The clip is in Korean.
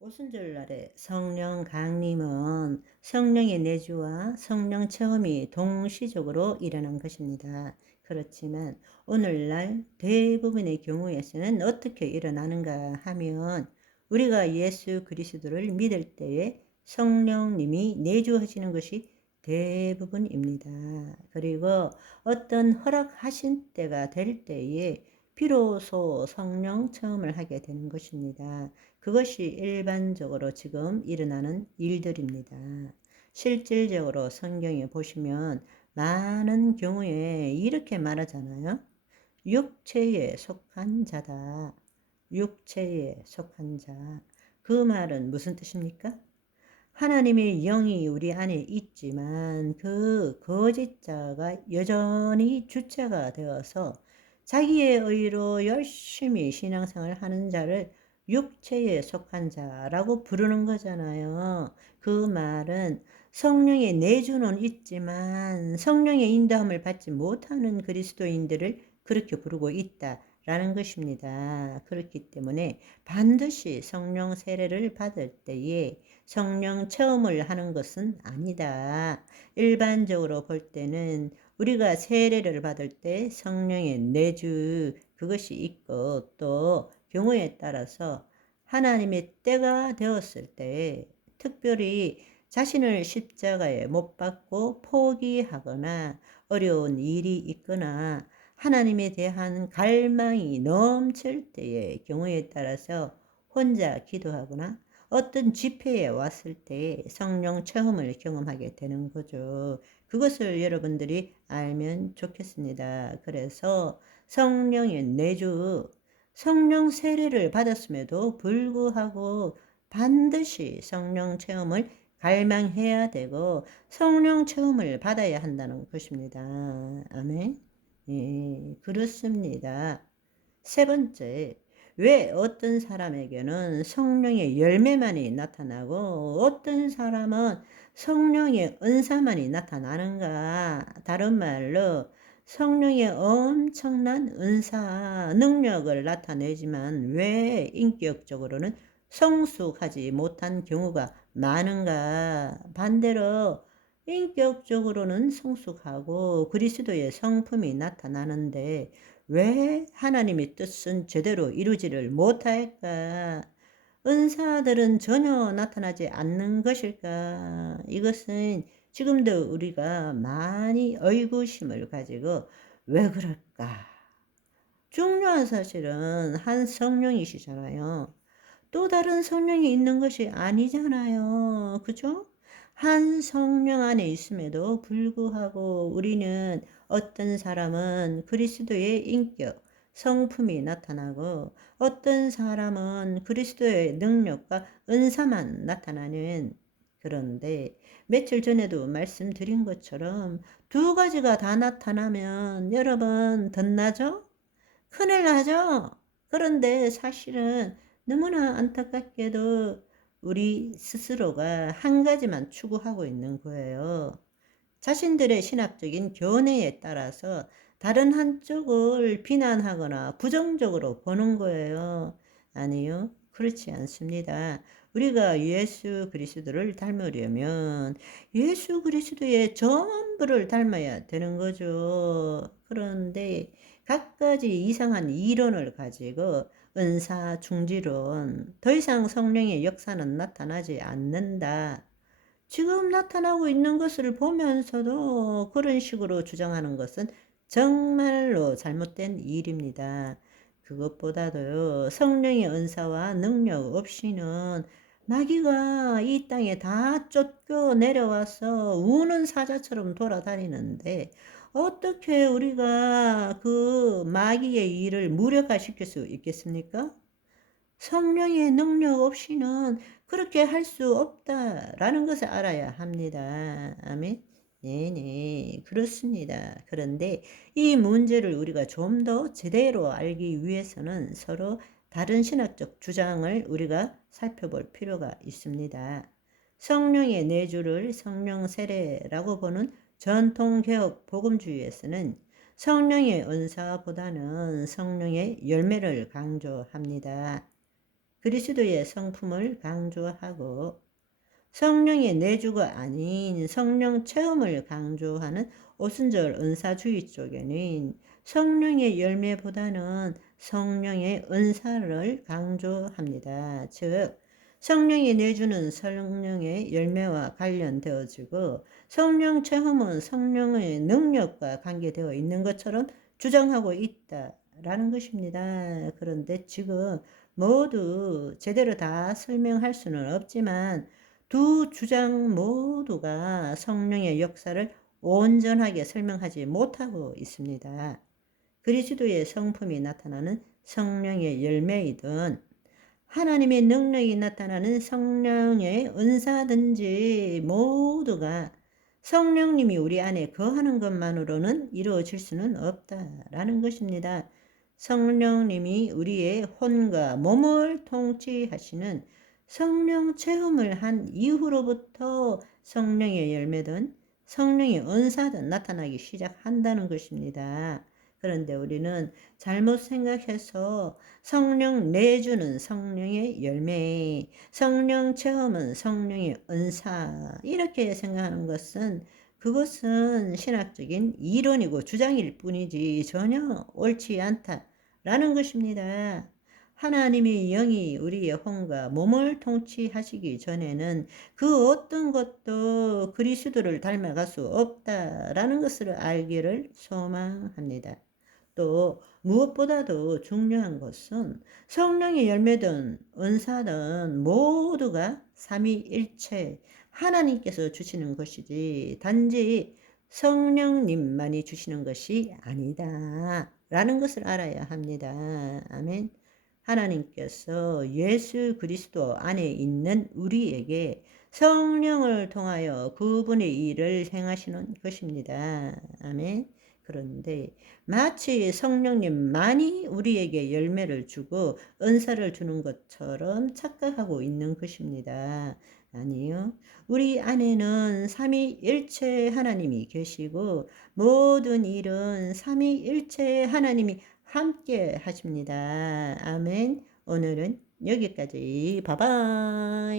오순절 날에 성령 강림은 성령의 내주와 성령 체험이 동시적으로 일어난 것입니다. 그렇지만 오늘날 대부분의 경우에서는 어떻게 일어나는가 하면 우리가 예수 그리스도를 믿을 때에 성령님이 내주하시는 것이 대부분입니다. 그리고 어떤 허락하신 때가 될 때에 비로소 성령 체험을 하게 되는 것입니다. 그것이 일반적으로 지금 일어나는 일들입니다. 실질적으로 성경에 보시면 많은 경우에 이렇게 말하잖아요. 육체에 속한 자다. 육체에 속한 자. 그 말은 무슨 뜻입니까? 하나님의 영이 우리 안에 있지만 그 거짓자가 여전히 주체가 되어서 자기의 의로 열심히 신앙생활을 하는 자를 육체에 속한 자라고 부르는 거잖아요. 그 말은 성령의 내주는 있지만 성령의 인도함을 받지 못하는 그리스도인들을 그렇게 부르고 있다라는 것입니다. 그렇기 때문에 반드시 성령 세례를 받을 때에 성령 체험을 하는 것은 아니다. 일반적으로 볼 때는 우리가 세례를 받을 때 성령의 내주 그것이 있고 또 경우에 따라서 하나님의 때가 되었을 때 특별히 자신을 십자가에 못 박고 포기하거나 어려운 일이 있거나 하나님에 대한 갈망이 넘칠 때의 경우에 따라서 혼자 기도하거나 어떤 집회에 왔을 때 성령 체험을 경험하게 되는 거죠. 그것을 여러분들이 알면 좋겠습니다. 그래서 성령의 내주, 성령 세례를 받았음에도 불구하고 반드시 성령 체험을 갈망해야 되고 성령 체험을 받아야 한다는 것입니다. 아멘. 예, 그렇습니다. 세 번째, 왜 어떤 사람에게는 성령의 열매만이 나타나고 어떤 사람은 성령의 은사만이 나타나는가? 다른 말로 성령의 엄청난 은사, 능력을 나타내지만 왜 인격적으로는 성숙하지 못한 경우가 많은가? 반대로 인격적으로는 성숙하고 그리스도의 성품이 나타나는데 왜 하나님의 뜻은 제대로 이루지를 못할까? 은사들은 전혀 나타나지 않는 것일까? 이것은 지금도 우리가 많이 의구심을 가지고 왜 그럴까? 중요한 사실은 한 성령이시잖아요. 또 다른 성령이 있는 것이 아니잖아요. 그죠? 한 성령 안에 있음에도 불구하고 우리는 어떤 사람은 그리스도의 인격, 성품이 나타나고 어떤 사람은 그리스도의 능력과 은사만 나타나는 그런데 며칠 전에도 말씀드린 것처럼 두 가지가 다 나타나면 여러분 덧나죠? 큰일 나죠? 그런데 사실은 너무나 안타깝게도 우리 스스로가 한 가지만 추구하고 있는 거예요. 자신들의 신학적인 견해에 따라서 다른 한쪽을 비난하거나 부정적으로 보는 거예요. 아니요, 그렇지 않습니다. 우리가 예수 그리스도를 닮으려면 예수 그리스도의 전부를 닮아야 되는 거죠. 그런데 갖가지 이상한 이론을 가지고 은사 중지론, 더 이상 성령의 역사는 나타나지 않는다. 지금 나타나고 있는 것을 보면서도 그런 식으로 주장하는 것은 정말로 잘못된 일입니다. 그것보다도요, 성령의 은사와 능력 없이는 마귀가 이 땅에 다 쫓겨 내려와서 우는 사자처럼 돌아다니는데 어떻게 우리가 그 마귀의 일을 무력화시킬 수 있겠습니까? 성령의 능력 없이는 그렇게 할 수 없다라는 것을 알아야 합니다. 아멘. 네네, 그렇습니다. 그런데 이 문제를 우리가 좀 더 제대로 알기 위해서는 서로 다른 신학적 주장을 우리가 살펴볼 필요가 있습니다. 성령의 내주를 성령 세례라고 보는 전통개혁 복음주의에서는 성령의 은사보다는 성령의 열매를 강조합니다. 그리스도의 성품을 강조하고 성령의 내주가 아닌 성령 체험을 강조하는 오순절 은사주의 쪽에는 성령의 열매보다는 성령의 은사를 강조합니다. 즉 성령이 내주는 성령의 열매와 관련되어지고 성령 체험은 성령의 능력과 관계되어 있는 것처럼 주장하고 있다라는 것입니다. 그런데 지금 모두 제대로 다 설명할 수는 없지만 두 주장 모두가 성령의 역사를 온전하게 설명하지 못하고 있습니다. 그리스도의 성품이 나타나는 성령의 열매이든 하나님의 능력이 나타나는 성령의 은사든지 모두가 성령님이 우리 안에 거하는 것만으로는 이루어질 수는 없다라는 것입니다. 성령님이 우리의 혼과 몸을 통치하시는 성령 체험을 한 이후로부터 성령의 열매든 성령의 은사든 나타나기 시작한다는 것입니다. 그런데 우리는 잘못 생각해서 성령 내주는 성령의 열매, 성령 체험은 성령의 은사 이렇게 생각하는 것은 그것은 신학적인 이론이고 주장일 뿐이지 전혀 옳지 않다라는 것입니다. 하나님의 영이 우리의 혼과 몸을 통치하시기 전에는 그 어떤 것도 그리스도를 닮아갈 수 없다라는 것을 알기를 소망합니다. 또 무엇보다도 중요한 것은 성령의 열매든 은사든 모두가 삼위일체 하나님께서 주시는 것이지 단지 성령님만이 주시는 것이 아니다 라는 것을 알아야 합니다. 아멘. 하나님께서 예수 그리스도 안에 있는 우리에게 성령을 통하여 그분의 일을 행하시는 것입니다. 아멘. 그런데 마치 성령님만이 우리에게 열매를 주고 은사를 주는 것처럼 착각하고 있는 것입니다. 아니요. 우리 안에는 삼위일체 하나님이 계시고 모든 일은 삼위일체 하나님이 함께 하십니다. 아멘. 오늘은 여기까지. 바이바이.